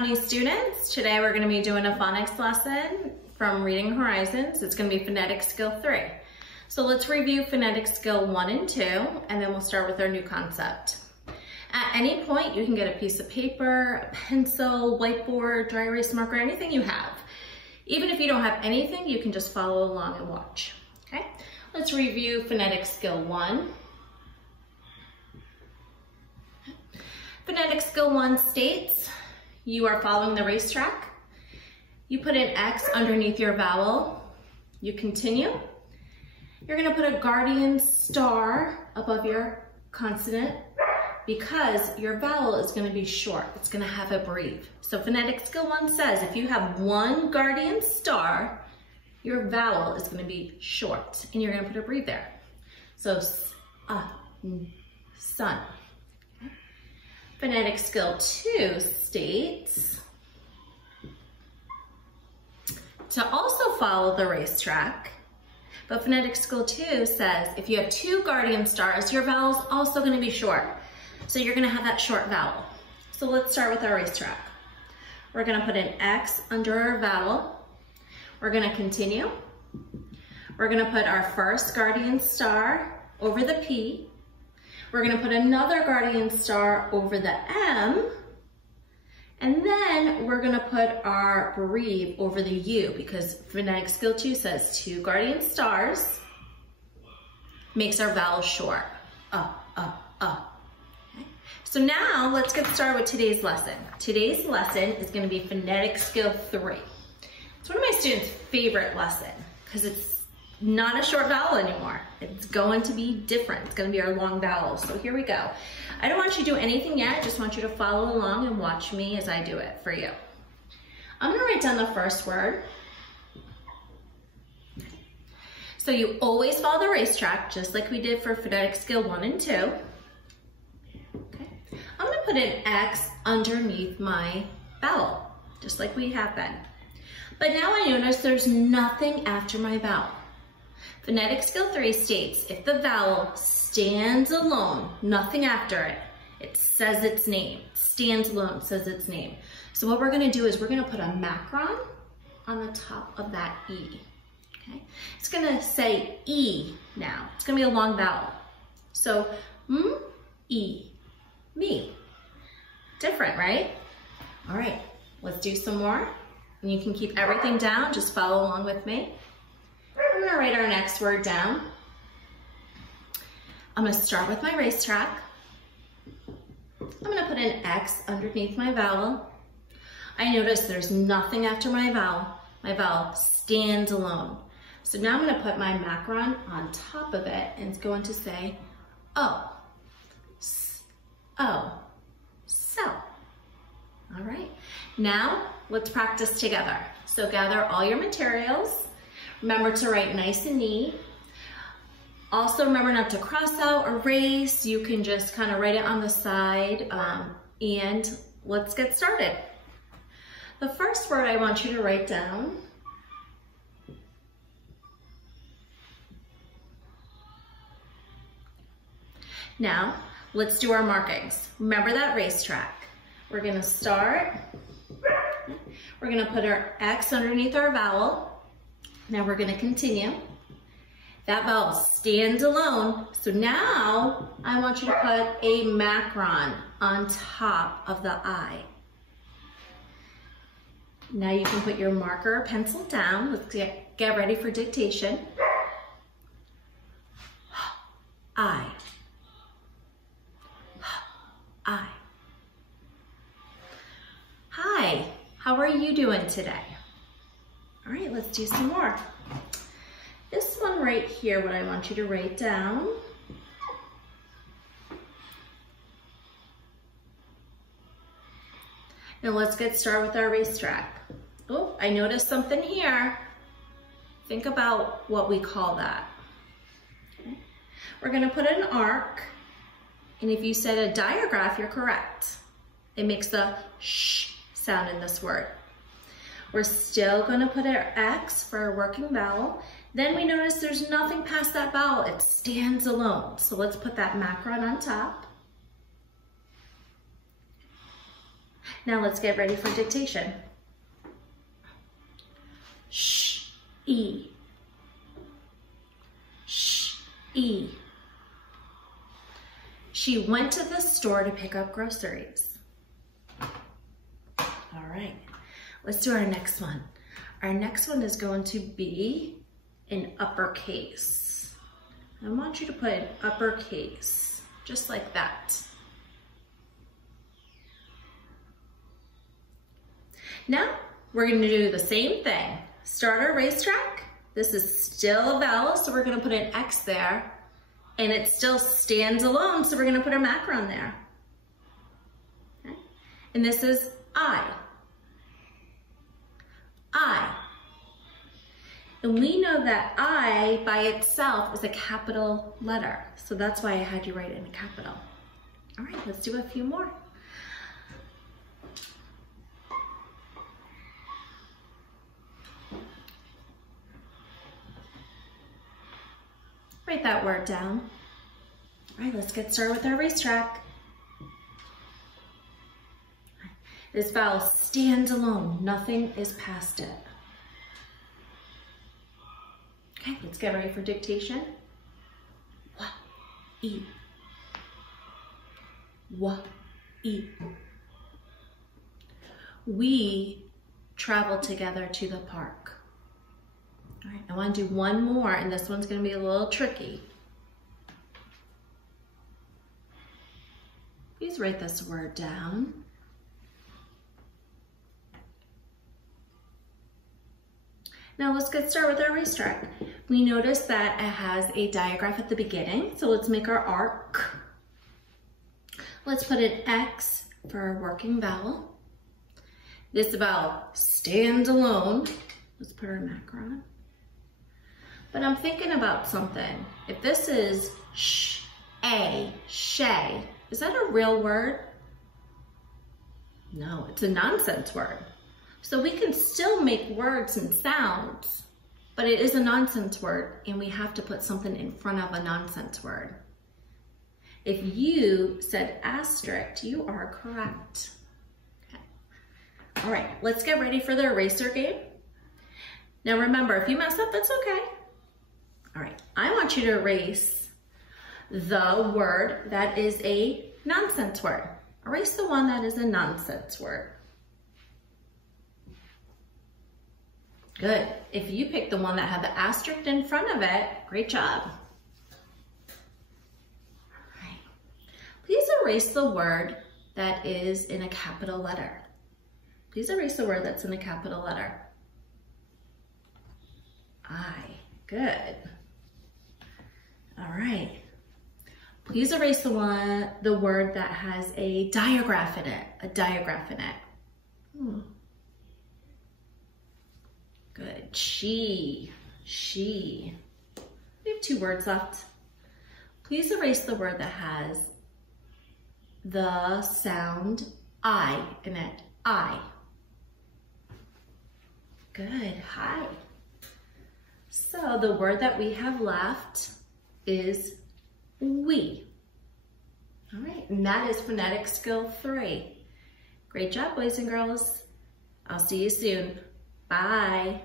County students. Today we're going to be doing a phonics lesson from Reading Horizons. It's going to be phonetic skill 3. So let's review phonetic skill 1 and 2, and then we'll start with our new concept. At any point, you can get a piece of paper, a pencil, whiteboard, dry erase marker, anything you have. Even if you don't have anything, you can just follow along and watch. Okay? Let's review phonetic skill 1. Phonetic skill 1 states, you are following the racetrack. You put an X underneath your vowel. You continue. You're going to put a guardian star above your consonant because your vowel is going to be short. It's going to have a breathe. So phonetic skill 1 says if you have one guardian star, your vowel is going to be short and you're going to put a breathe there. So sun. Phonetic skill 2 states to also follow the racetrack, but phonetic skill 2 says if you have two guardian stars, your vowel is also going to be short. So you're going to have that short vowel. So let's start with our racetrack. We're going to put an X under our vowel. We're going to continue. We're going to put our first guardian star over the P. We're going to put another guardian star over the M, and then we're going to put our breathe over the U because phonetic skill 2 says two guardian stars makes our vowel short. Okay. So now let's get started with today's lesson. Today's lesson is going to be phonetic skill 3. It's one of my students' favorite lesson because it's not a short vowel anymore. It's going to be different. It's going to be our long vowel. So here we go. I don't want you to do anything yet. I just want you to follow along and watch me as I do it for you. I'm going to write down the first word. So you always follow the racetrack, just like we did for phonetic skill 1 and 2. Okay. I'm going to put an X underneath my vowel, just like we have been. But now I notice there's nothing after my vowel. Phonetic skill 3 states if the vowel stands alone, nothing after it, it says its name. Stands alone, says its name. So what we're going to do is we're going to put a macron on the top of that E. Okay? It's going to say E now. It's going to be a long vowel. So E, me. Different, right? All right, let's do some more. And you can keep everything down. Just follow along with me. I'm going to write our next word down. I'm going to start with my racetrack. I'm going to put an X underneath my vowel. I notice there's nothing after my vowel. My vowel stands alone. So now I'm going to put my macron on top of it and it's going to say O. O. So. All right. Now let's practice together. So gather all your materials. Remember to write nice and neat. Also remember not to cross out, erase. You can just kind of write it on the side and let's get started. The first word I want you to write down now, let's do our markings. Remember that racetrack. We're gonna start. We're gonna put our X underneath our vowel. Now we're gonna continue. That vowel stands alone. So now I want you to put a macron on top of the I. Now you can put your marker or pencil down. Let's get ready for dictation. I. I. Hi, how are you doing today? All right, let's do some more. This one right here, what I want you to write down. Now let's get started with our racetrack. Oh, I noticed something here. Think about what we call that. Okay. We're gonna put an arc, and if you said a diagraph, you're correct. It makes a sh sound in this word. We're still gonna put our X for our working vowel. Then we notice there's nothing past that vowel. It stands alone. So let's put that macron on top. Now let's get ready for dictation. Sh, E. Sh, E. She went to the store to pick up groceries. All right, let's do our next one. Our next one is going to be in uppercase. I want you to put in uppercase, just like that. Now, we're gonna do the same thing. Start our racetrack. This is still a vowel, so we're gonna put an X there. And it still stands alone, so we're gonna put a macaron there. Okay. And this is I. I. And we know that I by itself is a capital letter. So that's why I had you write it in a capital. All right, let's do a few more. Write that word down. All right, let's get started with our racetrack. This vowel stands alone. Nothing is past it. Okay, let's get ready for dictation. Wa, E. Wa, E. We traveled together to the park. All right, I want to do one more, and this one's going to be a little tricky. Please write this word down. Now let's get started with our racetrack. We notice that it has a digraph at the beginning, so let's make our arc. Let's put an X for our working vowel. This vowel stands alone. Let's put our macaron. But I'm thinking about something. If this is sh-a, shay, is that a real word? No, it's a nonsense word. So we can still make words and sounds, but it is a nonsense word, and we have to put something in front of a nonsense word. If you said asterisk, you are correct. Okay. All right, let's get ready for the eraser game. Now remember, if you mess up, that's okay. All right, I want you to erase the word that is a nonsense word. Erase the one that is a nonsense word. Good. If you picked the one that had the asterisk in front of it, great job. All right. Please erase the word that is in a capital letter. Please erase the word that's in a capital letter. I. Good. All right. Please erase the word that has a digraph in it. A digraph in it. Good. She. We have 2 words left. Please erase the word that has the sound I in it. I. Good. Hi. So the word that we have left is we. All right, and that is phonetic skill 3. Great job, boys and girls. I'll see you soon. Bye.